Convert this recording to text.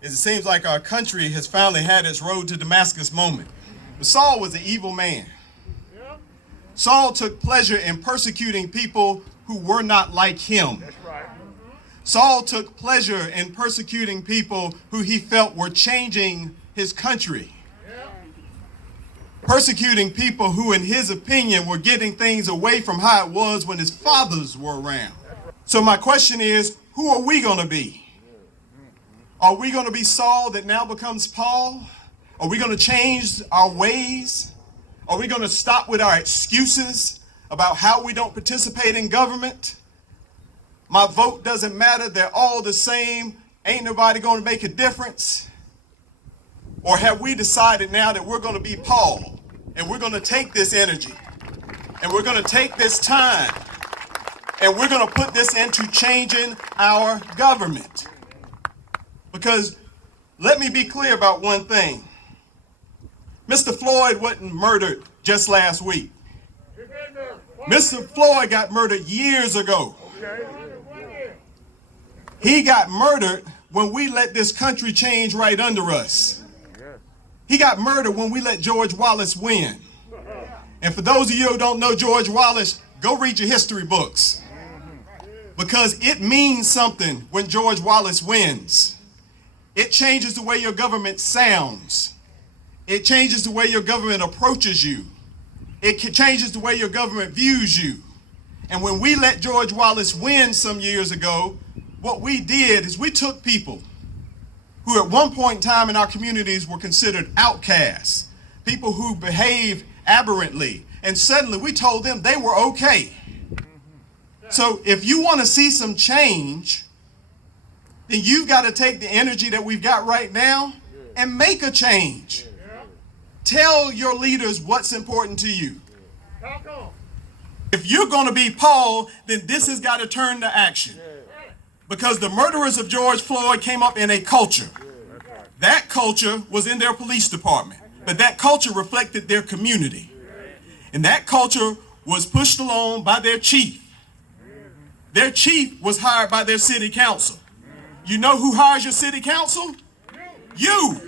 is it seems like our country has finally had its road to Damascus moment. But Saul was an evil man. Saul took pleasure in persecuting people who were not like him. That's right. Saul took pleasure in persecuting people who he felt were changing his country. Persecuting people who, in his opinion, were getting things away from how it was when his fathers were around. So my question is, who are we going to be? Are we going to be Saul that now becomes Paul? Are we going to change our ways? Are we going to stop with our excuses about how we don't participate in government? My vote doesn't matter. They're all the same. Ain't nobody going to make a difference. Or have we decided now that we're going to be Paul and we're going to take this energy and we're going to take this time and we're going to put this into changing our government? Because let me be clear about one thing. Mr. Floyd wasn't murdered just last week. Mr. Floyd got murdered years ago. He got murdered when we let this country change right under us. He got murdered when we let George Wallace win. And for those of you who don't know George Wallace, go read your history books. Because it means something when George Wallace wins. It changes the way your government sounds. It changes the way your government approaches you. It changes the way your government views you. And when we let George Wallace win some years ago, what we did is we took people who at one point in time in our communities were considered outcasts, people who behaved aberrantly, and suddenly we told them they were okay. So if you want to see some change, then you've got to take the energy that we've got right now and make a change. Tell your leaders what's important to you. If you're going to be Paul, then this has got to turn to action. Because the murderers of George Floyd came up in a culture. That culture was in their police department, but that culture reflected their community. And that culture was pushed along by their chief. Their chief was hired by their city council. You know who hires your city council? You.